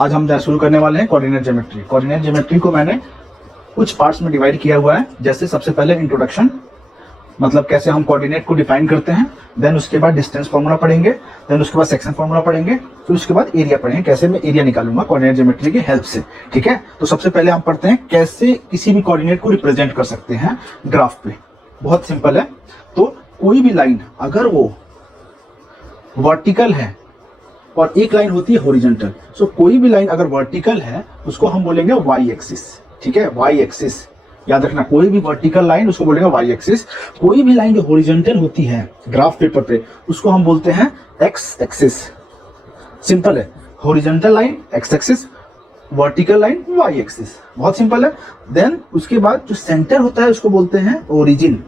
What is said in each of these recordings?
आज हम शुरू करने वाले हैं कोऑर्डिनेट ज्योमेट्री। कोऑर्डिनेट ज्योमेट्री को मैंने कुछ पार्ट्स में डिवाइड किया हुआ है। जैसे सबसे पहले इंट्रोडक्शन, मतलब कैसे हम कोऑर्डिनेट को डिफाइन करते हैं, देन उसके बाद डिस्टेंस फॉर्मूला पढ़ेंगे, देन उसके बाद सेक्शन फॉर्मूला पढ़ेंगे, फिर उसके बाद एरिया पढ़ेंगे, कैसे मैं एरिया निकालूंगा कोऑर्डिनेट ज्योमेट्री की हेल्प से। ठीक है, तो सबसे पहले हम पढ़ते हैं कैसे किसी भी कोऑर्डिनेट को रिप्रेजेंट कर सकते हैं ग्राफ पे। बहुत सिंपल है। तो कोई भी लाइन अगर वो वर्टिकल है और एक लाइन होती है हॉरिजॉन्टल, सो कोई भी लाइन अगर वर्टिकल है उसको हम बोलेंगे वाई एक्सिस। ठीक है, वाई एक्सिस याद रखना, कोई भी वर्टिकल लाइन उसको बोलेंगे वाई एक्सिस। कोई भी लाइन जो हॉरिजॉन्टल होती है ग्राफ पेपर पे उसको हम बोलते हैं एक्स एक्सिस। सिंपल है, horizontal line x axis, vertical line y axis. बहुत सिंपल है। देन उसके बाद जो सेंटर होता है उसको बोलते हैं ओरिजिन।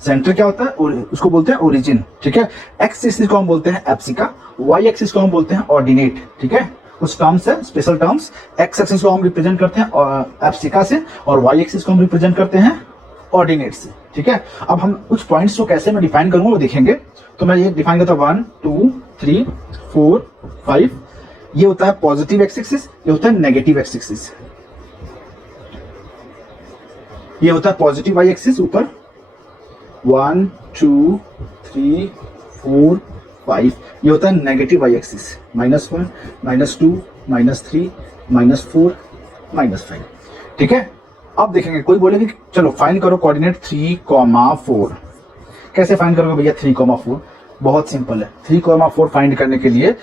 सेंटर क्या होता है? उसको बोलते हैं ओरिजिन। ठीक है, एक्स एक्सिस को हम बोलते हैं एप्सिका, वाई एक्सिस को हम बोलते हैं ऑर्डिनेट। ठीक है, कुछ टर्म्स है, स्पेशल टर्म्स। एक्स एक्सिस को हम रिप्रेजेंट करते हैं एप्सिका से और वाई एक्सिस को हम रिप्रेजेंट करते हैं ऑर्डिनेट से। ठीक है, अब हम कुछ पॉइंट्स को कैसे मैं डिफाइन करूंगा वो देखेंगे। तो मैं ये डिफाइन करता हूँ 1 2 3 4 5। ये होता है पॉजिटिव एक्स एक्सिस, ये होता है नेगेटिव एक्स एक्सिस। ये होता है पॉजिटिव वाई एक्सिस ऊपर 1 2 3 4 5। ये होता है नेगेटिव वाई एक्सिस -1 -2 -3 -4 -5। ठीक है, अब देखेंगे कोई बोलेगा कि चलो फाइंड करो कोऑर्डिनेट 3,4। कैसे फाइंड करोगे भैया 3,4? बहुत सिंपल है। 3,4 फाइंड करने के लिए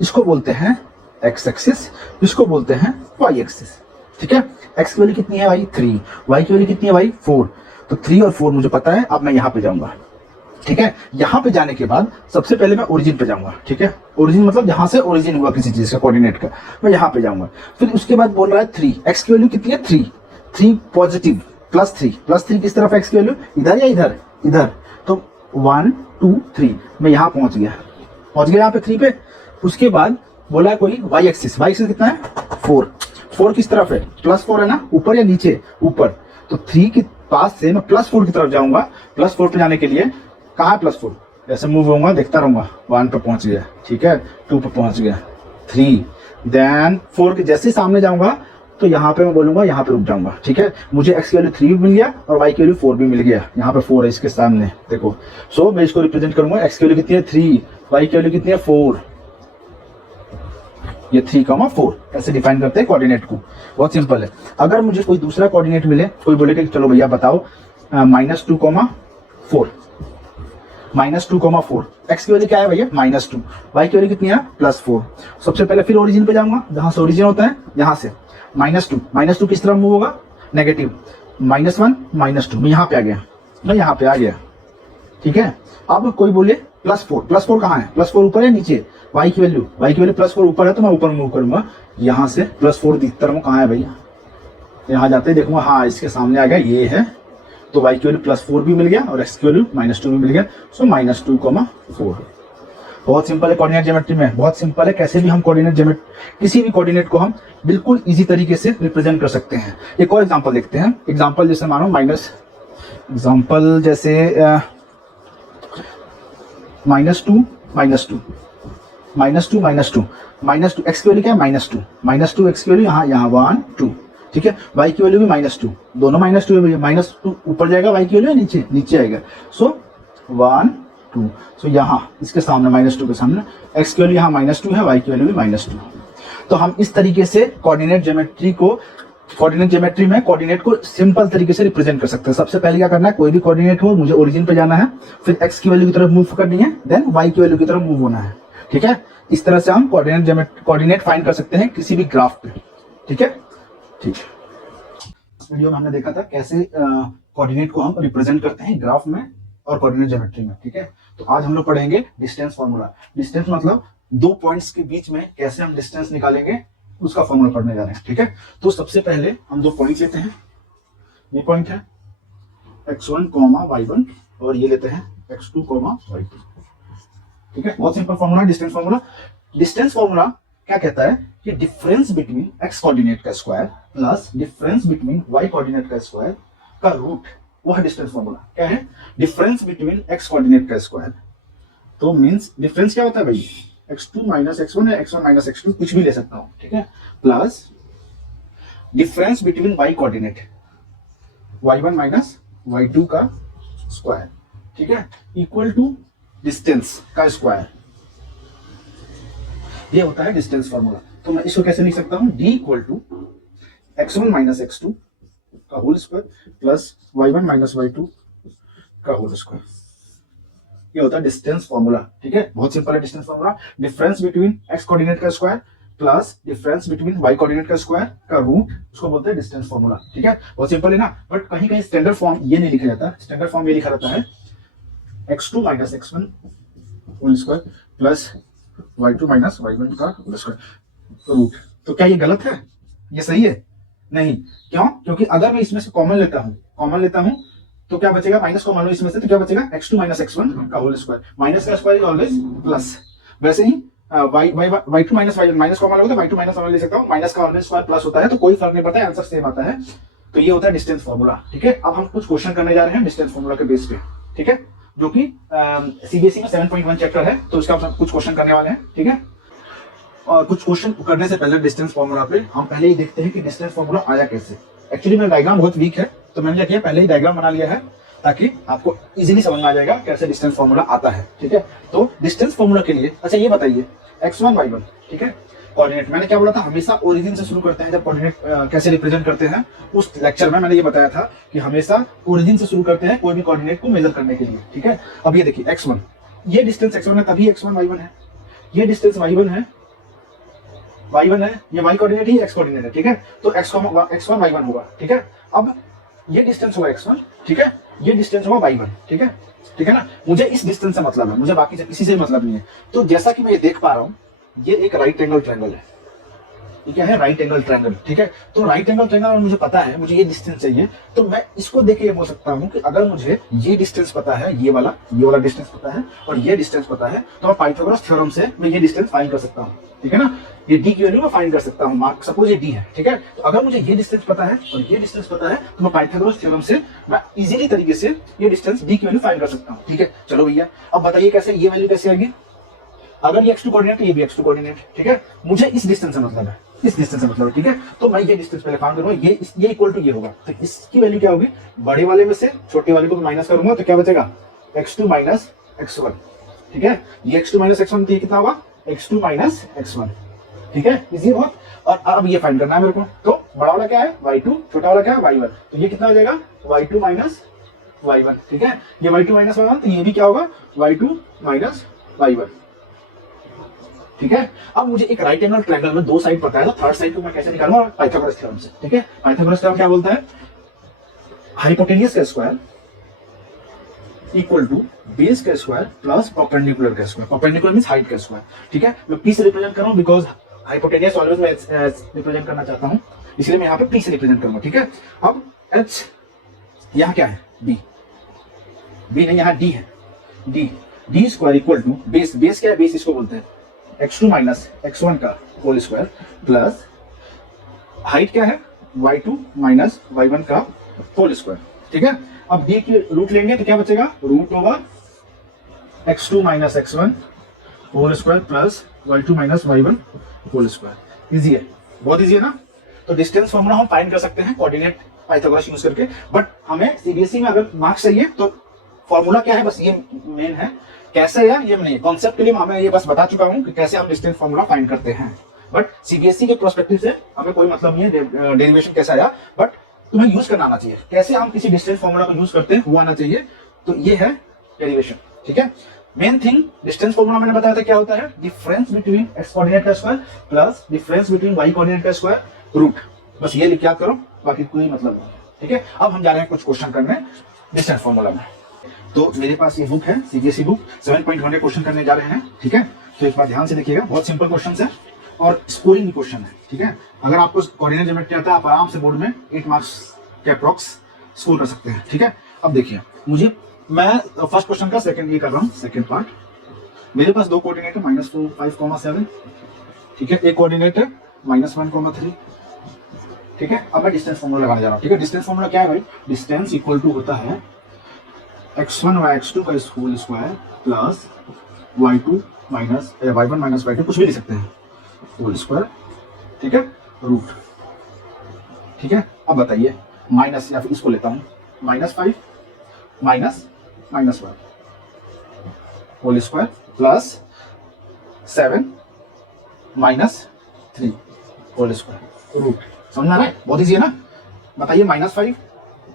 इसको बोलते हैं एक्स एक्सिस, इसको बोलते हैं वाई एक्सिस। ठीक है, एक्स की वैल्यू कितनी है भाई 3, वाई की वैल्यू कितनी है भाई 4। तो 3 और 4 मुझे पता है। अब मैं यहाँ पे जाऊंगा। ठीक है, यहाँ पे जाने के बाद सबसे पहले मैं ओरिजिन पे जाऊंगा। ठीक है, ओरिजिन मतलब जहां से ओरिजिन हुआ किसी चीज का कोऑर्डिनेट का, मैं यहाँ पे जाऊंगा। फिर उसके बाद बोल रहा है 3, एक्स की वैल्यू कितनी है 3 पॉजिटिव +3 किस तरफ एक्स की वैल्यू, इधर या इधर? इधर। तो 1 2 3 मैं यहाँ पहुंच गया यहाँ पे 3 पे। उसके बाद बोला है कोई वाई एक्सिस कितना है 4 किस तरफ है? +4 है ना, ऊपर या नीचे? ऊपर। तो 3 के पास से मैं +4 की तरफ जाऊंगा। +4 पे जाने के लिए कहाँ है +4? ऐसे मूव होऊंगा, देखता रहूंगा। 1 पे पहुंच गया। ठीक है, 2 पे पहुंच गया, 3, देन 4 के जैसे सामने जाऊंगा तो यहाँ पे मैं बोलूंगा यहाँ पे रुक जाऊंगा। ठीक है, मुझे एक्स की वैल्यू 3 भी मिल गया और वाई की वैल्यू 4 भी मिल गया। यहाँ पे 4 है इसके सामने, देखो। सो मैं इसको रिप्रेजेंट करूंगा, एक्स की वैल्यू कितनी है 3, वाई की वैल्यू कितनी है 4। ये 3,4 ऐसे डिफाइन करते हैं कोऑर्डिनेट को। बहुत सिंपल है। अगर मुझे कोई दूसरा कोऑर्डिनेट मिले, कोई बोले कि चलो भैया बताओ -2,4 -2,4 एक्स की वैल्यू क्या है भैया -2, वाई की वैल्यू कितनी है +4। सबसे पहले फिर ओरिजिन पे जाऊंगा, जहां से ओरिजिन होता है, यहाँ से -2 किस तरफ मूव होगा? नेगेटिव। -1 -2 मैं यहाँ पे आ गया। ठीक है, अब कोई बोले +4 कहाँ है? +4 ऊपर है नीचे? वाई की वैल्यू +4 ऊपर है तो मैं ऊपर मूव करूंगा। यहाँ से +4 दिखता रहूं, कहाँ है भैया? यहाँ जाते ही देखूंगा, हाँ इसके सामने आ गया, ये है। तो वाई की वैल्यू +4 भी मिल गया और एक्स की वैल्यू -2 भी मिल गया। सो -2,4। बहुत सिंपल है कोऑर्डिनेट ज्योमेट्री में, बहुत सिंपल है। कैसे भी हम कोऑर्डिनेट ज्योमेट्री, किसी भी कोऑर्डिनेट को हम बिल्कुल इजी तरीके से रिप्रेजेंट कर सकते हैं। एक और एग्जांपल देखते हैं। एग्जांपल जैसे मानो -2 जैसे -2 एक्स की वैल्यू क्या है -2 एक्स की वैल्यू यहाँ 1 2। ठीक है, वाई की वैल्यू भी -2, दोनों -2 है भैया। -2 ऊपर जाएगा, वाई की वैल्यू नीचे आएगा। सो 1 2। सो यहाँ इसके सामने -2 के सामने एक्स की वैल्यू यहाँ -2 है, वाई की वैल्यू भी -2। तो हम इस तरीके से कोऑर्डिनेट ज्योमेट्री में कोऑर्डिनेट को सिंपल तरीके से रिप्रेजेंट कर सकते हैं। सबसे पहले क्या करना है, कोई भी कोऑर्डिनेट हो, मुझे ओरिजिन पे जाना है, फिर एक्स की वैल्यू की तरफ मूव करनी है, देन वाई की वैल्यू की तरफ मूव होना है। ठीक है, इस तरह से हम कोऑर्डिनेट फाइंड कर सकते हैं किसी भी ग्राफ पे। ठीक है, ठीक। इस वीडियो में हमने देखा था कैसे कोऑर्डिनेट को हम रिप्रेजेंट करते हैं ग्राफ में और कोऑर्डिनेट ज्योमेट्री में। ठीक है, तो आज हम लोग पढ़ेंगे डिस्टेंस फॉर्मूला। डिस्टेंस मतलब दो पॉइंट्स के बीच में कैसे हम डिस्टेंस निकालेंगे, उसका फॉर्मूला पढ़ने जा रहे हैं। ठीक है, तो सबसे पहले हम 2 पॉइंट लेते हैं। ये पॉइंट है x1, y1 और ये लेते हैं x2, y2। ठीक है, बहुत सिंपल फॉर्मूला है डिस्टेंस फॉर्मूला। डिस्टेंस फॉर्मूला क्या कहता है कि डिफरेंस बिटवीन x कोऑर्डिनेट का square plus difference between y coordinate का स्क्वायर का रूट, वो है डिस्टेंस फॉर्मूला। क्या है? डिफरेंस बिटवीन x कोऑर्डिनेट का स्क्वायर। तो मींस डिफरेंस क्या होता है भाई? x2 माइनस x1 है, x1 माइनस x2 कुछ भी ले सकता हूं, ठीक है, plus difference between y coordinate y1 minus y2 का स्क्वायर, ठीक है, इक्वल टू डिस्टेंस का स्क्वायर। ये होता है डिस्टेंस फॉर्मूला। तो मैं इसको कैसे लिख सकता हूं, d equal to x1 minus x2 का whole square plus y1 minus y2 का होल स्क्वायर। ये होता है डिस्टेंस फॉर्मूला, ठीक है, बहुत सिंपल है distance formula. Difference between x coordinate का square plus difference between y coordinate का स्क्वायर का रूट, उसको बोलते हैं डिस्टेंस फॉर्मूला, ठीक है, बहुत सिंपल है ना। बट कहीं कहीं स्टैंडर्ड फॉर्म ये नहीं लिखा जाता, स्टैंडर्ड फॉर्म ये लिखा रहता है x2 minus x1 whole square plus y2 minus y1 का होल स्क्वायर रूट। तो क्या ये गलत है, ये सही है? नहीं, क्यों? क्योंकि अगर मैं इसमें से कॉमन लेता हूं तो क्या बचेगा, माइनस कॉमन लो इसमें से, तो क्या बचेगा x2 माइनस x1 का होल स्क्वायर। माइनस का स्क्वायर इज ऑलवेज प्लस। वैसे ही y2 minus y1 minus common लोगे तो y2 माइनस कॉमन ले सकता हूं, माइनस का ऑलवेज स्क्वायर प्लस होता है, तो कोई फर्क नहीं पड़ता है, आंसर सेम आता है। तो ये होता है डिस्टेंस फॉर्मूला, ठीक है। अब हम कुछ क्वेश्चन करने जा रहे हैं डिस्टेंस फॉर्मूला के बेस पे, ठीक है, जो कि सीबीएसई में 7.1 चैप्टर है, तो इसका हम कुछ क्वेश्चन करने वाले हैं, ठीक है। और कुछ क्वेश्चन करने से पहले डिस्टेंस फॉर्मूला पे हम पहले ही देखते हैं कि डिस्टेंस फॉर्मूला आया कैसे। एक्चुअली मेरा डायग्राम बहुत वीक है, तो मैंने क्या किया, पहले ही डायग्राम बना लिया है ताकि आपको इजीली समझ में आ जाएगा कैसे डिस्टेंस फॉर्मूला आता है, ठीक है। तो डिस्टेंस फॉर्मूला के लिए अच्छा ये बताइए x1 y1, ठीक है, कोऑर्डिनेट मैंने क्या बोला था, हमेशा ओरिजिन से शुरू करते हैं जब कोऑर्डिनेट कैसे रिप्रेजेंट करते हैं। उस लेक्चर में मैंने ये बताया था कि हमेशा ओरिजिन से शुरू करते हैं कोई भी कोऑर्डिनेट को मेजर करने के लिए, ठीक है। अब ये देखिए x1, ये डिस्टेंस x1 है, तभी x1 y1 है। ये डिस्टेंस y1 है, ये y कोऑर्डिनेट ही x कोऑर्डिनेट है, ठीक है। तो x1 y1 होगा, ठीक है। अब ये डिस्टेंस हुआ x1, ठीक है, ये डिस्टेंस हुआ y1, ठीक है, ठीक है ना। मुझे इस डिस्टेंस से मतलब है, मुझे बाकी से किसी से मतलब नहीं है। तो जैसा कि मैं ये देख पा रहा हूं, ये एक राइट एंगल ट्रायंगल है, ये क्या है, राइट एंगल ट्रायंगल, ठीक है। तो राइट एंगल ट्रायंगल और मुझे पता है, मुझे ये डिस्टेंस चाहिए, तो मैं इसको देख के ये बोल सकता हूँ कि अगर मुझे ये डिस्टेंस पता है, ये वाला डिस्टेंस पता है और ये डिस्टेंस पता है, तो मैं पाइथागोरस थ्योरम से मैं ये डिस्टेंस फाइंड कर सकता हूँ, ठीक है ना। ये d की वैल्यू मैं फाइंड कर सकता हूँ, मार्क सपोज ये d है, ठीक है। तो अगर मुझे ये डिस्टेंस पता है और ये डिस्टेंस पता है, तो मैं पाइथागोरस थ्योरम से मैं इजीली तरीके से ये डिस्टेंस d की वैल्यू फाइंड कर सकता हूँ, ठीक है। चलो भैया, अब बताइए कैसे, ये वैल्यू कैसे आएगी। अगर ये x2 कोऑर्डिनेट है, ये भी x2 कोऑर्डिनेट, ठीक है। मुझे इस डिस्टेंस से मतलब है, इस डिस्टेंस से मतलब है, ठीक है। तो मैं ये डिस्टेंस पहले फाइंड करूंगा, ये इक्वल टू ये होगा, तो इसकी वैल्यू क्या होगी, बड़े वाले में से छोटे वाले को माइनस करूंगा, तो क्या बचेगा, x2 माइनस x1, ठीक है। ये x2 माइनस x1 कितना होगा, x2 माइनस x1, ठीक है, इजी बहुत। और अब ये फाइंड करना है मेरे को, तो बड़ा वाला क्या है y2, छोटा वाला क्या है y1, तो ये कितना हो जाएगा y2 माइनस y1, ठीक है। ये y2 माइनस y1, तो ये भी क्या होगा y2 माइनस y1, ठीक है। अब मुझे एक राइट एंगल ट्रायंगल में दो साइड पता है, तो थर्ड साइड को मैं कैसे निकालूंगा, पाइथागोरस थ्योरम से, ठीक है। पाइथागोरस थ्योरम क्या बोलता है, हाइपोटेन्यूज का स्क्वायर इक्वल टू बेस का स्क्वायर प्लस परपेंडिकुलर का स्क्वायर। परपेंडिकुलर मींस हाइट का स्क्वायर, ठीक है। मैं p से रिप्रेजेंट कर रहा हूं बिकॉज हाइपोटेन्यूज ऑलवेज मैं रिप्रेजेंट करना चाहता हूं, इसलिए मैं यहाँ पे p से रिप्रेजेंट करूंगा, ठीक है। अब h यहाँ क्या है, b नहीं, यहाँ d है, d square equal to base क्या है, बेस इसको बोलते हैं x2 माइनस x1 का होल स्क्वायर प्लस हाइट क्या है y2 माइनस y1 का होल स्क्वायर, ठीक है। अब d की रूट लेंगे तो क्या बचेगा, root over x2 minus x1 whole square plus y2 minus y1 whole square. Easy है, बहुत इजी है ना। तो डिस्टेंस फॉर्मूला हम फाइंड कर सकते हैं कोऑर्डिनेट पाइथागोरस यूज करके, बट हमें सीबीएसई में अगर मार्क्स चाहिए तो फॉर्मूला क्या है, बस ये मेन है, कैसे है ये नहीं, कॉन्सेप्ट के लिए हमें ये बस बता चुका हूं कि कैसे हम डिस्टेंस फॉर्मूला फाइंड करते हैं। बट सीबीएसई के प्रोस्पेक्टिव से हमें कोई मतलब नहीं है डेरिवेशन कैसा आया, बट तुम्हें यूज करना आना चाहिए, कैसे हम किसी डिस्टेंस फॉर्मूला को यूज करते हैं वो आना चाहिए। तो ये है डेरिवेशन, ठीक है। मेन थिंग डिस्टेंस फॉर्मूला मैंने बताया था क्या होता है, डिफरेंस बिटवीन x कोऑर्डिनेट का square plus difference between y coordinate का स्क्वायर रूट, बस ये लिख याद करो, बाकी कोई मतलब नहीं, ठीक है। अब हम जा रहे हैं कुछ क्वेश्चन करने डिस्टेंस फॉर्मूला में। तो मेरे पास ये बुक है, सीबीएसई बुक, 7.1 क्वेश्चन करने जा रहे हैं, ठीक है। तो एक बार ध्यान से देखिएगा, बहुत सिंपल क्वेश्चन है और स्कोरिंग क्वेश्चन है, ठीक है। अगर आपको कोऑर्डिनेट ज्योमेट्री आता है, आप आराम से बोर्ड में 8 मार्क्स के अप्रॉक्स स्कोर कर सकते हैं, ठीक है। अब देखिए, मैं फर्स्ट क्वेश्चन का सेकंड ये कर रहा हूँ, सेकंड पार्ट। मेरे पास दो कोऑर्डिनेट है -4, 5,7, ठीक है। एक कोऑर्डिनेट है -1,3, ठीक है। अब मैं डिस्टेंस फॉर्मूला लगाने जा रहा हूँ, ठीक है। डिस्टेंस फॉर्मूला क्या है भाई, डिस्टेंस इक्वल टू होता है x1 y x2 का whole square plus y2 minus y1 minus y2 कुछ भी लिख सकते हैं होल स्क्वायर, ठीक है, रूट, ठीक है। अब बताइए माइनस, या फिर इसको लेता हूं -5 minus -1 whole square plus 7 -3 whole square root. समझ आ रहा है? बहुत ईजी है ना। बताइए -5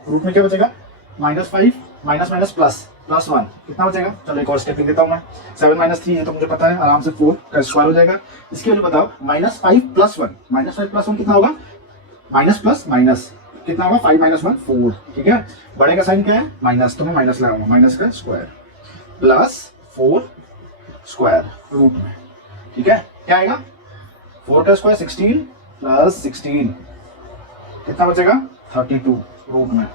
रूट में क्या बचेगा, -5 माइनस माइनस प्लस +1 कितना बचेगा। चलो एक और स्टेप लिख देता हूं मैं। 7 -3 है तो मुझे पता है आराम से 4 का स्क्वायर हो जाएगा। इसकी वैल्यू बताओ -5 + 1, -5 + 1 कितना होगा, माइनस प्लस माइनस कितना होगा, 5 - 1 4, ठीक है। बड़े का साइन क्या है, माइनस, तो मैं माइनस लगाऊंगा, माइनस का स्क्वायर प्लस 4 स्क्वायर रूट में, ठीक है। क्या आएगा, 4 का स्क्वायर 16 प्लस 16 कितना बचेगा, 32 रूट में।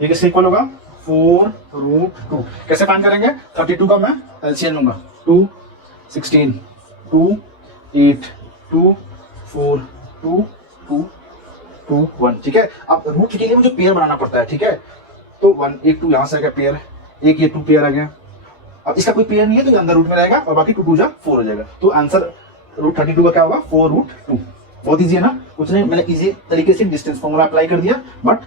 ये किसके इक्वल होगा, 4 रूट 2। कैसे फाइंड करेंगे, 32 का मैं एलसीएम लूंगा, 2 16 2 8 2 4 2 2 2 1, ठीक है। अब रूट के लिए मुझे पेयर बनाना पड़ता है, ठीक है। तो 1 एक 2 यहां से आ गया पेयर, एक ये 2 पेयर आ गया। अब इसका कोई पेयर नहीं है तो ये अंदर रूट में रहेगा और बाकी 2 2 जा 4 हो जाएगा। तो आंसर रूट 32 का क्या होगा, 4 रूट 2। बहुत इजी है ना, कुछ नहीं, मैंने इजी तरीके से डिस्टेंस फॉर्मूला अप्लाई कर दिया। बट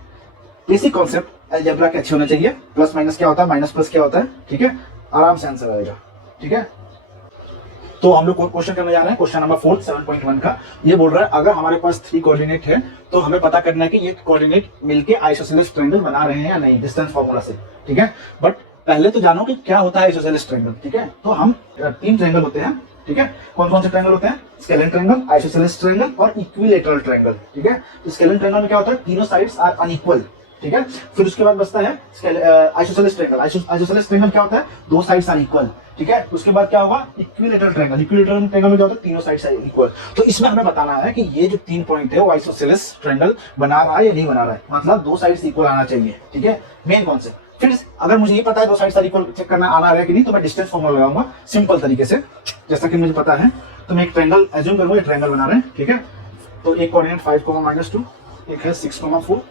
बेसिक कॉन्सेप्ट अलजेब्रा के अच्छे होने चाहिए। प्लस माइनस क्या होता है, माइनस प्लस क्या होता है, ठीक है। आराम से आंसर आएगा, ठीक है। तो हम लोग क्वेश्चन करने जा रहे हैं, क्वेश्चन नंबर 4 7.1 का। ये बोल रहा है अगर हमारे पास 3 कोऑर्डिनेट है तो हमें पता करना है कि ये कोऑर्डिनेट मिलके आइसोसेलेस ट्रायंगल बना रहे हैं या नहीं, डिस्टेंस फॉर्मूला से, ठीक है। बट पहले तो जानो कि क्या होता है आइसोसेलेस ट्रायंगल, ठीक है। तो हम 3 ट्रायंगल होते हैं, ठीक है। कौन कौन से ट्रायंगल होते हैं, स्केलेन ट्रायंगल, आइसोसेलेस ट्रायंगल और इक्विलेटरल ट्रायंगल, ठीक है। तो स्केलेन ट्रायंगल में क्या होता है, तीनों साइड्स आर अनइक्वल, ठीक है। फिर उसके बाद बचता है आइसोसेलेस ट्रायंगल। आइसोसेलेस ट्रायंगल क्या होता है, 2 साइड्स आर इक्वल, ठीक है। उसके बाद क्या होगा, इक्विलेटरल ट्रायंगल। इक्विलेटरल ट्रायंगल में क्या होता है, तीनों साइड्स आर इक्वल। तो इसमें हमें बताना है कि ये जो 3 पॉइंट है वो आइसोसेलेस ट्रायंगल बना रहा है या नहीं बना रहा है, मतलब 2 साइड्स इक्वल आना चाहिए, ठीक है। Main concept. फिर अगर मुझे ये पता है 2 साइड्स आर इक्वल चेक करना आना है कि नहीं, तो मैं डिस्टेंस फॉर्मूला लगाऊंगा सिंपल तरीके से। जैसा कि मुझे पता है तो मैं एक ट्रायंगल एज्यूम करूंगा, एक ट्रायंगल बना रहे हैं, ठीक है। तो एक कोऑर्डिनेट 5, -2, एक है 6, 4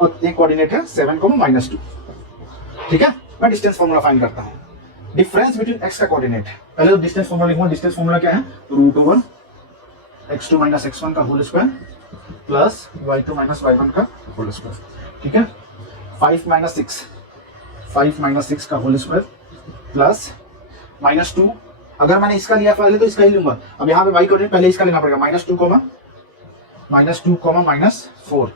और एक कोऑर्डिनेट है 7, -2, ठीक है। मैं डिस्टेंस फॉर्मूला फाइंड करता हूं। डिफरेंस बिटवीन एक्स का कोऑर्डिनेट, पहले तो डिस्टेंस फॉर्मूला लिखूंगा। डिस्टेंस फॉर्मूला क्या है, √(x2 - x1) का whole square plus y2 - y1 का होल स्क्वायर, ठीक है। 5 - 6 का होल स्क्वायर प्लस -2। अगर मैंने इसका लिया पहले तो इसका ही लूंगा। अब यहाँ पे y कोऑर्डिनेट पहले इसका लेना पड़ेगा, -2, -4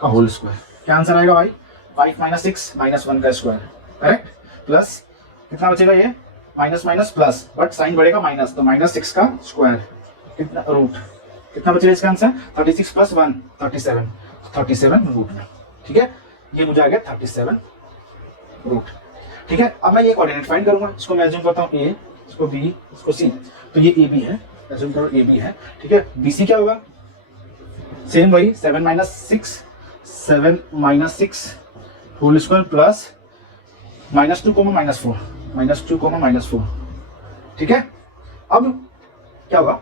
का होल स्क्वायर। क्या आंसर आएगा भाई, 5 - 6 -1 का स्क्वायर, करेक्ट। प्लस कितना बचेगा, ये minus minus plus, but sign बढ़ेगा माइनस, तो -6 का स्क्वायर कितना रूट, कितना बचेगा इसका आंसर, 36 + 1 37 रूट में, ठीक है। ये मुझे आ गया 37 रूट, ठीक है। अब मैं ये कोऑर्डिनेट फाइंड करूंगा। इसको मैं एज्यूम करता हूँ ए, इसको बी, इसको सी। तो ये ए बी है, एज्यूम करो ए बी है, ठीक है। बी सी क्या होगा, सेम वही 7 - 6 होल स्क्वायर प्लस -2, -4, ठीक है। अब क्या होगा,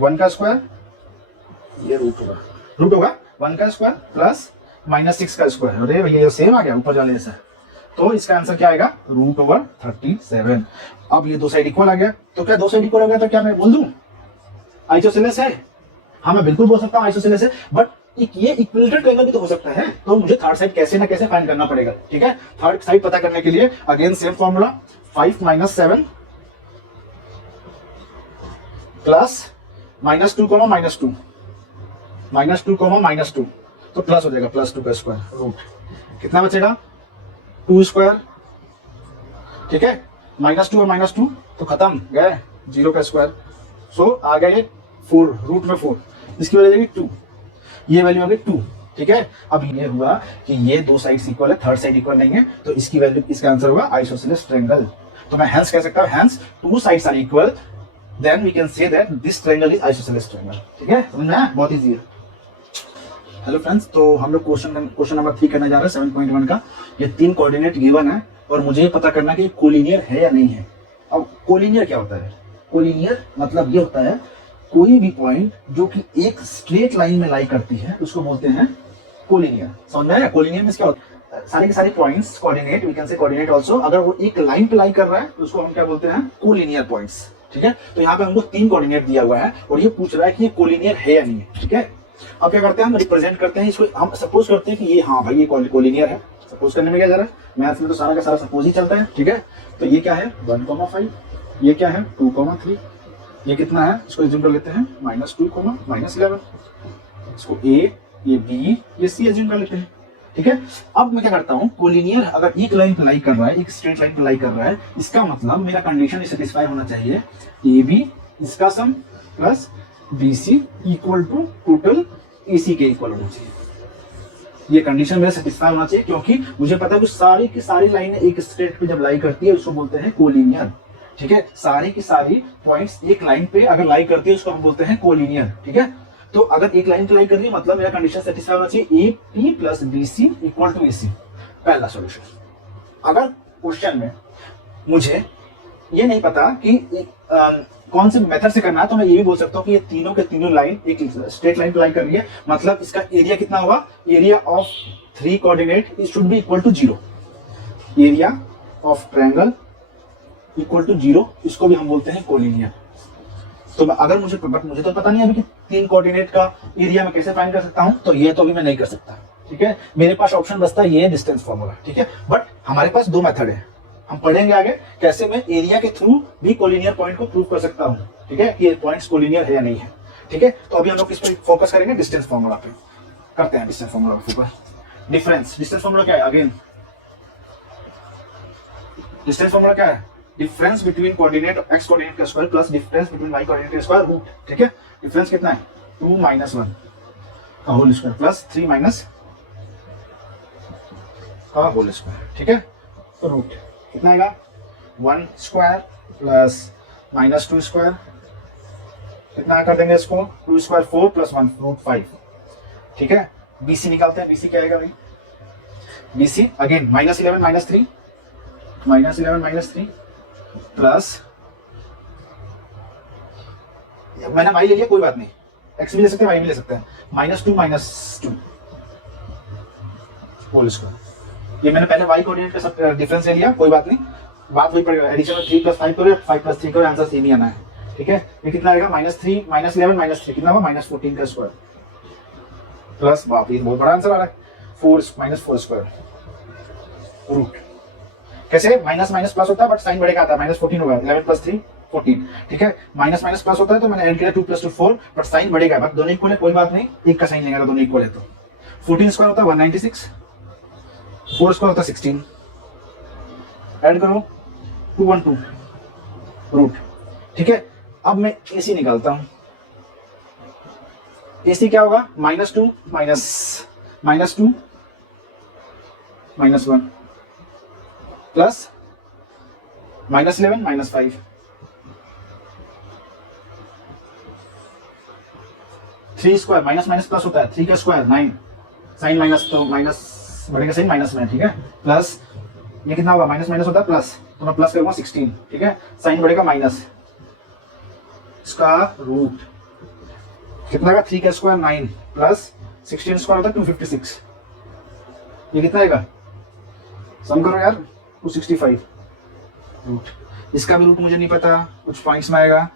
1 का स्क्वायर, ये रूट होगा 1 का स्क्वायर प्लस -6 का स्क्वायर। अरे भैया ये सेम आ गया ऊपर जाने से। तो इसका आंसर क्या आएगा, √37। अब ये 2 साइड इक्वल आ गया, तो क्या 2 साइड इक्वल हो गया तो क्या मैं बोल दूं आइसोसेलेस है। हाँ मैं बिल्कुल बोल सकता हूँ आइसोसेलेस है, बट ये इक्विलेटरल ट्रायंगल भी तो हो सकता है। तो मुझे थर्ड साइड कैसे ना कैसे फाइंड करना पड़ेगा, ठीक है। थर्ड साइड पता करने के लिए अगेन सेम फॉर्मूला, 5 - 7 प्लस -2, -2, तो प्लस हो जाएगा +2 का स्क्वायर रूट, कितना बचेगा 2 स्क्वायर, ठीक है। -2 और -2 तो खत्म गए, 0 का स्क्वायर। सो आ गया ये 4 रूट में 4, इसकी वजह जाएगी 2, ये वैल्यू आ गई 2, ठीक है। अब ये हुआ कि ये 2 साइड्स इक्वल है, थर्ड साइड इक्वल नहीं है, तो इसकी वैल्यू, इसका आंसर होगा आइसोसेलेस ट्रायंगल। तो मैं हेंस कह सकता हूं, hence 2 sides are equal, then we can say that this triangle is isosceles triangle, ठीक है। समझ में आया, बहुत इजी है। हेलो फ्रेंड्स, तो हम लोग क्वेश्चन नंबर 3 करने जा रहे हैं 7.1 का। ये 3 कोऑर्डिनेट गिवन है और मुझे ये पता करना है कि कोलिनियर है या नहीं है। अब कोलिनियर क्या होता है, कोलिनियर मतलब ये होता है कोई भी पॉइंट जो कि एक स्ट्रेट लाइन में लाई करती है उसको बोलते हैं कोलिनियर। समझ में आया, कोलिनियर में क्या होता है, सारे के सारे points coordinate, we can say coordinate also, अगर वो एक लाइन पे लाई कर रहा है तो उसको हम क्या बोलते हैं, कोलिनियर पॉइंट्स। ठीक है, तो यहाँ पे हमको 3 कोऑर्डिनेट दिया हुआ है और ये पूछ रहा है कि ये कोलिनियर है या नहीं है। ठीक है, अब क्या करते हैं, हम रिप्रेजेंट करते हैं इसको, हम सपोज करते हैं कि ये हाँ भाई ये कोलिनियर है। सपोज करने में क्या जा रहा है, मैथ्स में तो सारा का सारा सपोज ही चलता है। ठीक है, तो ये क्या है 1,5, ये क्या है 2,3, ये कितना है, इसको एज्यूम कर लेते हैं -2, -11, इसको A, ये B, ये C एज्यूम कर लेते हैं। ठीक है, अब मैं क्या करता हूँ, कोलिनियर अगर एक लाइन पे लाई कर रहा है, एक स्ट्रेट लाइन पे लाई कर रहा है, इसका मतलब मेरा कंडीशन सेटिस्फाई होना चाहिए, AB इसका sum plus BC equal to total AC के इक्वल होना चाहिए। ये कंडीशन मेरा सेटिस्फाई होना चाहिए, क्योंकि मुझे पता है कि सारी की सारी लाइनें एक स्ट्रेट पे जब लाई करती है उसको बोलते हैं कोलिनियर। ठीक है, सारी की सारी पॉइंट्स एक लाइन पे अगर लाई करती है उसको हम बोलते हैं कोलिनियर। ठीक है, तो अगर एक लाइन पे लाई कर रही है मतलब मेरा कंडीशन सेटिस्फाई होना चाहिए AP plus BC equal to AC। पहला सॉल्यूशन। अगर क्वेश्चन में मुझे ये नहीं पता कि कौन से मेथड से करना है, तो मैं ये भी बोल सकता हूँ कि ये तीनों के तीनों लाइन एक स्ट्रेट लाइन पे लाई कर रही है, मतलब इसका एरिया कितना होगा, area of 3 coordinate it should be equal to 0। Area of triangle equal to 0, इसको भी हम बोलते हैं कोलिनियर। तो अगर मुझे तो पता नहीं अभी कि 3 कोऑर्डिनेट का एरिया मैं कैसे फाइंड कर सकता हूं, तो ये तो अभी मैं नहीं कर सकता। ठीक है, मेरे पास ऑप्शन बचता है ये डिस्टेंस फॉर्मूला। ठीक है, बट हमारे पास 2 मेथड है, हम पढ़ेंगे आगे कैसे मैं एरिया के थ्रू भी कोलिनियर पॉइंट को प्रूव कर सकता हूं। ठीक है, कि ये पॉइंट्स कोलिनियर है या नहीं है। ठीक है, तो अभी हम लोग किस पे फोकस करेंगे, डिस्टेंस फॉर्मूला पे करते हैं। डिस्टेंस फॉर्मूला पे फोकस। डिफरेंस, डिस्टेंस फॉर्मूला क्या है, अगेन डिस्टेंस फॉर्मूला क्या है, difference between coordinate x coordinate का square plus difference between y coordinate का स्क्वायर रूट। ठीक है, डिफरेंस कितना है 2 - 1 का होल स्क्वायर प्लस 3 माइनस का होल स्क्वायर। ठीक है, तो रूट कितना आएगा 1 स्क्वायर प्लस -2 स्क्वायर, कितना कर देंगे इसको 2 स्क्वायर 4 प्लस 1 रूट 5। ठीक है, BC निकालते हैं, BC क्या आएगा भाई, BC अगेन -11 - 3 प्लस, मैंने y ले लिया कोई बात नहीं, x भी ले सकते हैं y भी ले सकते हैं, -2 होल स्क्वायर। ये मैंने पहले y कोऑर्डिनेट का सब डिफरेंस ले लिया, कोई बात नहीं, बात वही पड़ेगा, एडिशन में 3 + 5 करो, 5 + 3 करो, आंसर सेम ही आना है। ठीक है, ये कितना आएगा -3 -11 - 3 कितना होगा -14 का स्क्वायर प्लस, बाप ये बहुत बड़ा आंसर आ रहा है 4 स्क्वायर रूट। कैसे माइनस माइनस प्लस होता है बट साइन बढ़ेगा आता है, -14 होगा, 11 + 3 14। ठीक है, माइनस माइनस प्लस होता है तो मैंने ऐड किया 2 + 2 4, बट साइन बढ़ेगा, बट दोनों इक्वल है कोई बात नहीं, एक का साइन लेंगे तो दोनों इक्वल है। तो 14 स्क्वायर होता है 196, 4 स्क्वायर होता है 16, ऐड करो 212 रूट। ठीक है, अब मैं AC निकालता हूं, AC क्या होगा -2 -1 plus -11 -5 3 square minus minus plus होता है, 3 का स्क्वायर 9, साइन माइनस तो माइनस बढ़ेगा, साइन माइनस में। ठीक है, प्लस ये कितना होगा माइनस माइनस होता है प्लस, तो मैं प्लस करूंगा 16। ठीक है, साइन बढ़ेगा माइनस, इसका रूट कितना का 3 का स्क्वायर 9 प्लस 16 स्क्वायर होता है 256, ये कितना आएगा सम करो यार 265 रूट। इसका भी रूट मुझे नहीं पता, कुछ पॉइंट्स में आएगा,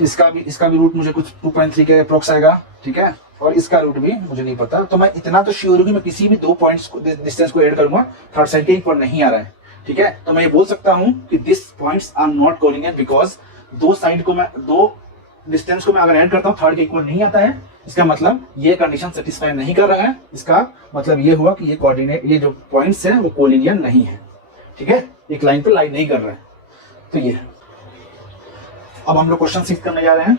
इसका भी रूट मुझे कुछ 2.3 के अप्रोक्स आएगा। ठीक है, और इसका रूट भी मुझे नहीं पता, तो मैं इतना तो श्योर हूं कि मैं किसी भी 2 पॉइंट्स को डिस्टेंस को ऐड करूंगा, थर्ड साइड के इक्वल नहीं आ रहा है। ठीक है, तो मैं ये बोल सकता हूं कि this points are not collinear because 2 side को मैं 2 डिस्टेंस को मैं अगर ऐड करता हूं थर्ड के इक्वल नहीं आता है, इसका मतलब ये कंडीशन सेटिस्फाई नहीं कर रहा है, इसका मतलब ये हुआ कि ये कोऑर्डिनेट, ये जो पॉइंट्स है वो कोलिनियर नहीं है। ठीक है, एक लाइन पे लाइन नहीं कर रहा है, तो ये। अब हम लोग क्वेश्चन 6 करने जा रहे हैं,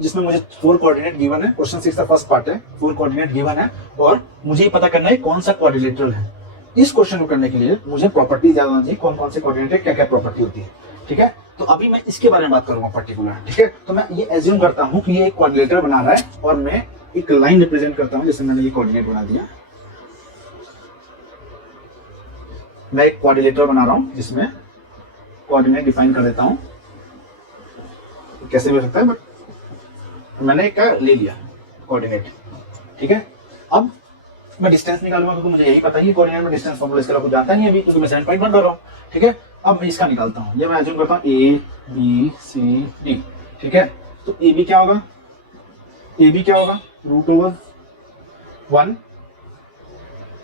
जिसमें मुझे 4 कोऑर्डिनेट गिवन है। क्वेश्चन 6 का फर्स्ट पार्ट है, 4 कोऑर्डिनेट गिवन है और मुझे ये पता करना है कौन सा क्वाड्रिलेटरल है। इस क्वेश्चन को करने के लिए मुझे प्रॉपर्टी ज्यादा होनी चाहिए, कौन कौन से कोऑर्डिनेट है, क्या क्या प्रॉपर्टी होती है। ठीक है, तो अभी मैं इसके बारे में बात करूंगा पर्टिकुलर। ठीक है, तो मैं ये एज्यूम करता हूं कि ये एक क्वाड्रिलेटरल बना रहा है और मैं एक लाइन रिप्रेजेंट करता हूं, जैसे मैंने ये कोऑर्डिनेट बना दिया, मैं एक क्वाड्रिलेटरल बना रहा हूं जिसमें कोऑर्डिनेट डिफाइन कर देता हूं, कैसे भी हो सकता है बट मैंने एक ले लिया कोऑर्डिनेट। ठीक है, अब मैं डिस्टेंस निकालूंगा क्योंकि मुझे यही पता है कोऑर्डिनेट में डिस्टेंस फॉर्मूला इसके अलावा कुछ जानता नहीं अभी, क्योंकि मैं 7.1 कर रहा हूँ। ठीक है, अब मैं इसका निकालता हूँ। ये मैं एज्यूम करता हूँ ए बी सी डी। ठीक है, तो ए बी क्या होगा, ए बी क्या होगा, √1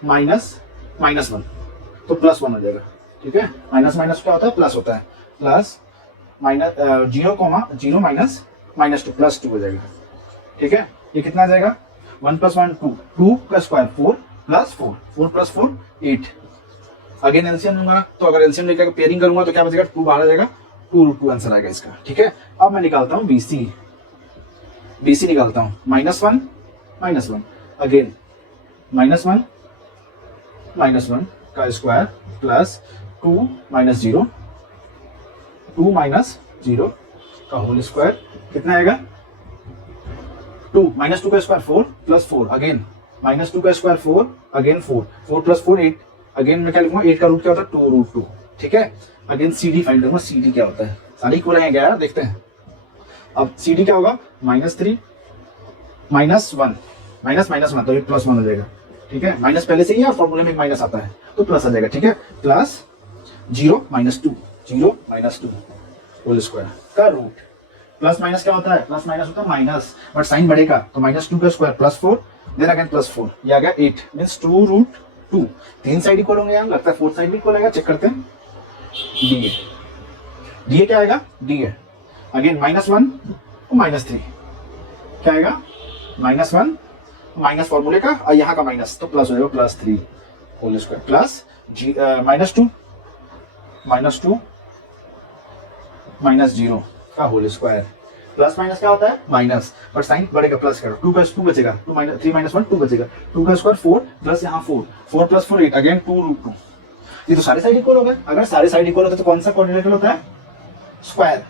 माइनस 1, तो +1 हो जाएगा। ठीक है, माइनस माइनस क्या होता है, प्लस होता है, प्लस माइनस 0, -2 +2 हो जाएगा। ठीक है, ये कितना आ जाएगा, 1 + 1 2, 2 का स्क्वायर 4 + 4, 4 + 4 8। अगेन एलसीएम लूंगा, तो अगर एलसीएम लेकर पेयरिंग करूंगा तो क्या बचेगा, 2 बाहर आ जाएगा, 2√2 आंसर आएगा इसका। ठीक है, अब मैं निकालता हूँ बीसी, बीसी निकालता हूँ, -1 अगेन -1 का स्क्वायर प्लस 2 - 0, 2 - 0 का होल स्क्वायर कितना आएगा, 2 -2 का स्क्वायर 4 + 4 अगेन -2 का स्क्वायर 4 अगेन 4 + 4 8 अगेन मैं क्या लिखूंगा, 8 का रूट क्या होता है, 2√2। ठीक है, अगेन सी डी फाइंड करूंगा, सी डी क्या होता है, सारे इक्वल है क्या यार, देखते हैं। अब सी डी क्या होगा, -3 -1 तो ये +1 हो जाएगा। ठीक है, माइनस पहले से ही है, फॉर्मूले में माइनस आता है तो प्लस आ जाएगा। ठीक है, प्लस 0 - 2 होल स्क्वायर का रूट, प्लस माइनस क्या होता है, प्लस माइनस होता है माइनस, बट साइन बढ़ेगा तो -2 का स्क्वायर +4 देन अगेन +4, ये आ गया 8 मींस 2√2। तीन साइड इक्वल होंगे यार, लगता है फोर्थ साइड भी इक्वल आएगा, चेक करते हैं। डी डी क्या आएगा, डी अगेन -1 -3 क्या आएगा, -1 माइनस फॉर्मूले का और यहाँ का माइनस, तो प्लस हो जाएगा +3 होल स्क्वायर प्लस -2 -0 का होल स्क्वायर, प्लस माइनस क्या होता है माइनस, बट साइन बढ़ेगा प्लस करो, 2 का 2 बचेगा, 3 - 1 2 बचेगा, 2 का स्क्वायर 4 प्लस यहाँ 4 + 4 8 अगेन 2√2। ये तो सारे साइड इक्वल हो गए। अगर सारे साइड इक्वल होते तो कौन सा कोऑर्डिनेटर होता है, स्क्वायर।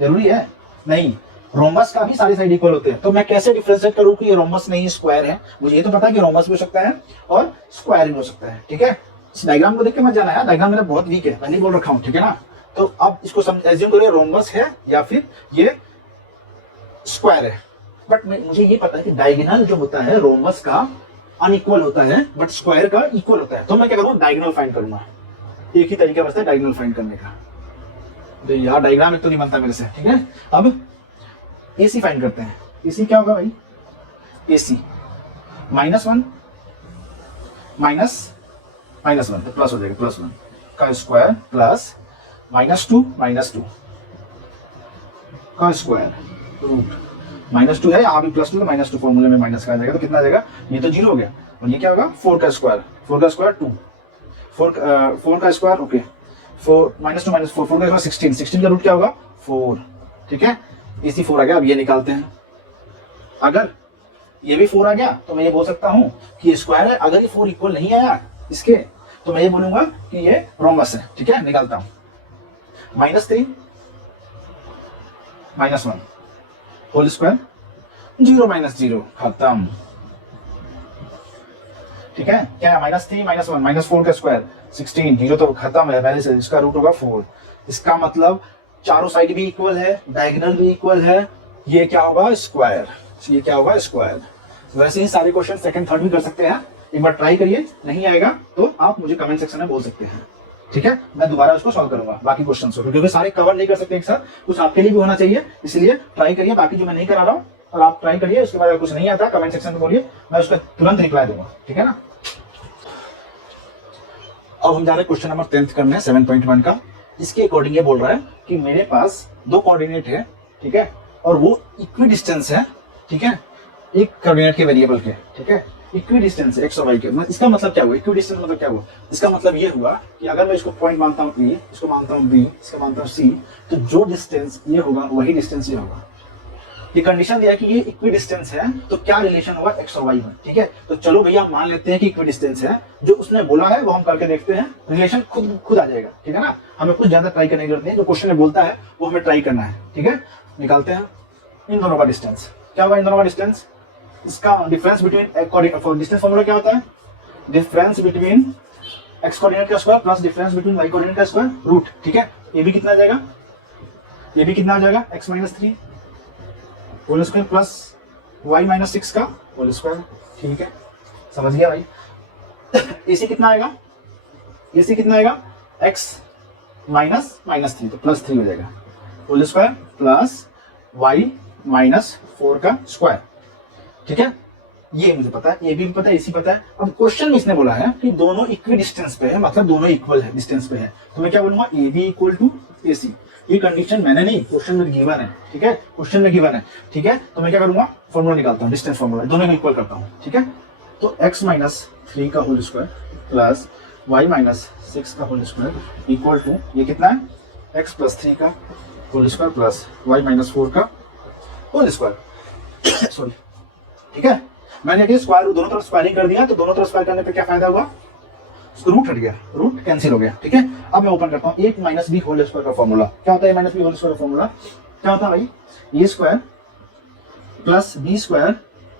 जरूरी है नहीं, रोमबस का भी सारे साइड इक्वल होते हैं, तो मैं कैसे डिफरेंशिएट करूं कि ये रोमबस नहीं स्क्वायर है। मुझे ये तो पता है कि रोमबस भी हो सकता है और स्क्वायर भी हो सकता है। ठीक है, इस डायग्राम को देख के मत जाना है, डायग्राम मेरा बहुत वीक है, पहले बोल रखा हूं। ठीक है ना, तो अब इसको एज्यूम करिए रोमबस है या फिर ये स्क्वायर है। बट मुझे ये पता है कि डायगोनल जो होता है रोमबस का अनइक्वल होता है बट स्क्वायर का इक्वल होता है, तो मैं क्या करूंगा, डायगोनल फाइंड करूंगा। एक ही तरीका बचता है डायगोनल फाइंड करने का, तो यार डायग्राम एक तो नहीं बनता मेरे से। ठीक है, अब AC फाइंड करते हैं। AC क्या होगा भाई, AC -1 तो प्लस हो जाएगा, +1 का स्क्वायर प्लस -2 का स्क्वायर रूट, -2 है, यहाँ भी +2 तो -2 फॉर्मूले में माइनस का आ जाएगा, तो कितना आ जाएगा, ये तो 0 हो गया, और ये क्या होगा 4 का स्क्वायर 2 4 का स्क्वायर ओके 4 -2 -4 4 का स्क्वायर 16 का रूट क्या होगा 4। ठीक है, इसी 4 आ गया। अब ये निकालते हैं, अगर ये भी 4 आ गया तो मैं ये बोल सकता हूं कि ये स्क्वायर है। अगर ये 4 इक्वल नहीं आया इसके, तो मैं ये बोलूंगा कि ये रोमबस है। ठीक है, निकालता हूं, -3 -1 होल स्क्वायर 0 - 0 खत्म। ठीक है, क्या है, -3 -1 -4 का स्क्वायर 16 0 तो खत्म है पहले से, इसका रूट होगा 4। इसका मतलब चारों साइड भी इक्वल है, डायगोनल भी इक्वल है, ये क्या होगा स्क्वायर, ये क्या होगा स्क्वायर। वैसे ही सारे क्वेश्चन सेकंड थर्ड भी कर सकते हैं, एक बार ट्राई करिए, नहीं आएगा तो आप मुझे कमेंट सेक्शन में बोल सकते हैं। ठीक है, मैं दोबारा उसको सॉल्व करूंगा बाकी क्वेश्चन को, क्योंकि सारे कवर नहीं कर सकते एक साथ, कुछ आपके लिए भी होना चाहिए, इसलिए ट्राई करिए। बाकी जो मैं नहीं करा रहा हूँ और आप ट्राई करिए, उसके बाद अगर कुछ नहीं आता कमेंट सेक्शन में बोलिए, मैं उसका तुरंत रिप्लाई दूंगा। ठीक है ना, अब हम जा रहे हैं क्वेश्चन नंबर 10 करने 7.1 का। इसके अकॉर्डिंग ये बोल रहा है कि मेरे पास दो कोऑर्डिनेट है, ठीक है, और वो इक्वी डिस्टेंस है। ठीक है, एक कोऑर्डिनेट के वेरिएबल के, ठीक है, इक्वी डिस्टेंस एक्स और वाई के। इसका मतलब क्या हुआ, इक्वी डिस्टेंस मतलब क्या हुआ, इसका मतलब ये हुआ कि अगर मैं इसको पॉइंट मानता हूँ ए, इसको मानता हूँ बी, इसको मानता हूँ सी, तो जो डिस्टेंस ये होगा वही डिस्टेंस ये होगा। ये कंडीशन दिया कि ये इक्वी डिस्टेंस है, तो क्या रिलेशन होगा एक्स और वाई में। ठीक है, तो चलो भैया मान लेते हैं कि इक्वी डिस्टेंस है, जो उसने बोला है वो हम करके देखते हैं, रिलेशन खुद आ जाएगा। ठीक है ना, हमें कुछ ज्यादा ट्राई करने की जरूरत नहीं है, जो क्वेश्चन में बोलता है वो हमें ट्राई करना है। ठीक है, निकालते हैं इन दोनों का डिस्टेंस। क्या होगा इन दोनों का डिस्टेंस, इसका डिफरेंस बिटवीन डिस्टेंस फॉर्मूला क्या होता है, डिफरेंस बिटवीन एक्स कोऑर्डिनेट का square plus difference between y coordinate का स्क्वायर रूट। ठीक है, ये भी कितना आ जाएगा, ये भी कितना आ जाएगा x - 3 whole square plus y - 6 का होल स्क्वायर। ठीक है, समझ गया भाई। AC कितना आएगा, AC कितना आएगा, x माइनस माइनस 3, तो प्लस 3 हो जाएगा whole square plus y minus 4 का स्क्वायर। ठीक है, ये मुझे पता है, ये भी पता है, AC पता है। अब क्वेश्चन में इसने बोला है कि दोनों इक्वी डिस्टेंस पे है, मतलब दोनों इक्वल है डिस्टेंस पे है, तो मैं क्या बोलूंगा AB इक्वल टू AC। ये कंडीशन मैंने नहीं, क्वेश्चन में गिवन है। ठीक है, क्वेश्चन में गिवन है। ठीक है, तो मैं क्या करूंगा, फॉर्मूला निकालता हूँ, डिस्टेंस फॉर्मूला, दोनों को इक्वल करता हूँ। ठीक है, तो x माइनस 3 का whole square plus y minus 6 का होल स्क्वायर इक्वल टू, ये कितना है, x प्लस 3 का whole square plus y minus 4 का होल स्क्वायर। सॉरी, ठीक है, मैंने ये स्क्वायर दोनों तरफ स्क्वायरिंग कर दिया, तो दोनों तरफ स्क्वायर करने पे क्या फायदा हुआ, रूट हट गया, रूट कैंसिल हो गया। ठीक है, अब मैं ओपन करता हूँ, 8 माइनस बी होल स्क्वायर का फॉर्मूला क्या होता है, माइनस बी होल स्क्वायर का फॉर्मूला क्या होता है भाई, a square plus b square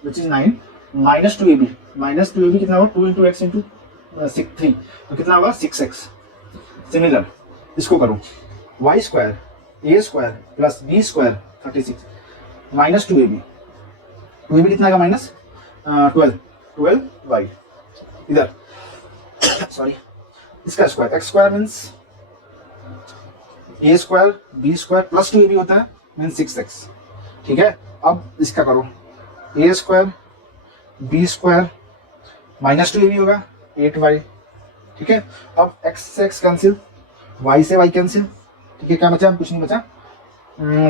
which is 9 minus 2ab, minus 2ab कितना होगा, 2 इंटू एक्स इंटू 3, तो कितना होगा 6x। सिमिलर इसको करूं, y square a square plus b square 36 minus 2ab, 2ab कितना आएगा माइनस 12y इधर, सॉरी इसका square, x square means a square b square plus 2ab होता है मीन्स 6x। ठीक है, अब इसका करो, a square b square minus 2ab होगा 8y। ठीक है, अब x से x कैंसिल, y से y कैंसिल। ठीक है, क्या बचा, कुछ नहीं बचा,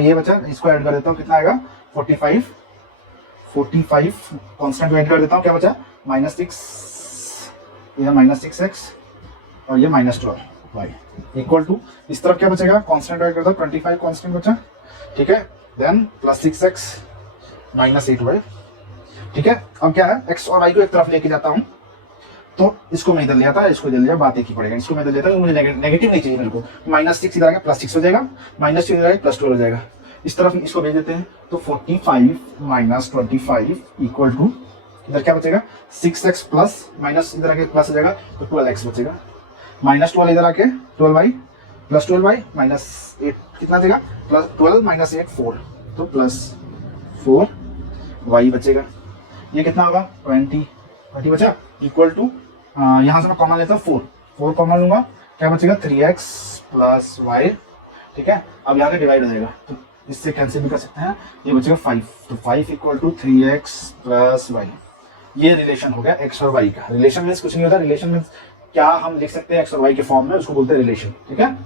ये बचा, इसको ऐड कर देता हूँ, कितना आएगा 45 कांस्टेंट को ऐड कर देता हूँ, क्या बचा माइनस 6, ये माइनस 6x और ये माइनस 12y इक्वल टू, इस तरफ क्या बचेगा, कांस्टेंट ऐड करता हूँ, 25 कांस्टेंट बचा। ठीक है, then plus 6x minus 8y। ठीक है, अब क्या है, x और y को एक तरफ लेके जाता हूँ, तो इसको मैं इधर ले आता, इसको इधर ले जाओ, बात एक ही पड़ेगा, इसको मैं इधर लेता हूँ, मुझे नेगेटिव नहीं चाहिए मेरे को, माइनस 6 इधर आएगा प्लस 6 हो जाएगा, माइनस 2 इधर आएगा प्लस 12 हो जाएगा, इस तरफ इसको भेज देते हैं, तो 45 माइनस 25 इक्वल टू, इधर क्या बचेगा 6x प्लस माइनस इधर आके प्लस हो जाएगा, तो 12x बचेगा, माइनस 12 इधर आके 12y प्लस 12y माइनस 8 कितना देगा, प्लस 12 माइनस 8 4, तो प्लस 4y बचेगा। ये कितना होगा 20 बचा इक्वल टू, यहाँ से मैं कॉमन लेता हूँ 4 कॉमन लूंगा, क्या बचेगा 3x प्लस y। ठीक है, अब यहाँ पे डिवाइड हो जाएगा, तो इससे कैंसिल भी कर सकते हैं, ये बचेगा 5, तो 5 equal to 3x plus y। ये रिलेशन हो गया x और y का। रिलेशन मीन्स कुछ नहीं होता, रिलेशन मीन्स क्या हम लिख सकते हैं x और y के फॉर्म में, उसको बोलते हैं रिलेशन। ठीक है।